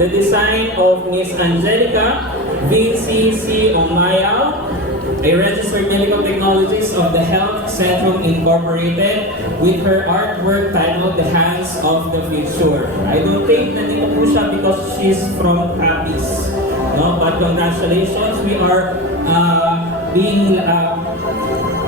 the design of Miss Angelica VCC Omaya, a registered medical technologist of the Health Centrum Incorporated, with her artwork titled The Hands of the Future. I don't think nandito po siya because she's from Capiz. No? But congratulations, we are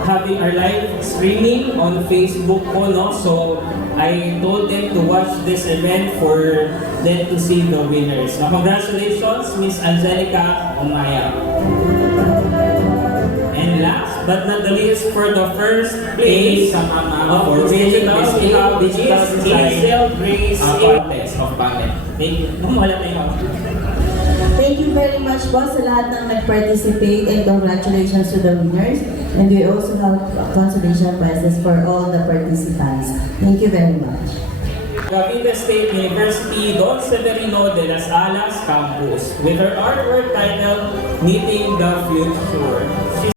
having our live streaming on Facebook po, no? So I told them to watch this event for them to see the winners. Congratulations, Miss Angelica Omaya. And last but not the least, for the first place for digital, we have digital Hazel Grace Contest of Panel. Thank you. Thank you very much po sa lahat ng nag-participate, and congratulations to the winners. And we also have consolation prizes for all the participants. Thank you very much. Cavite State University Don Severino de las Alas Campus with her artwork titled Meeting the Future. She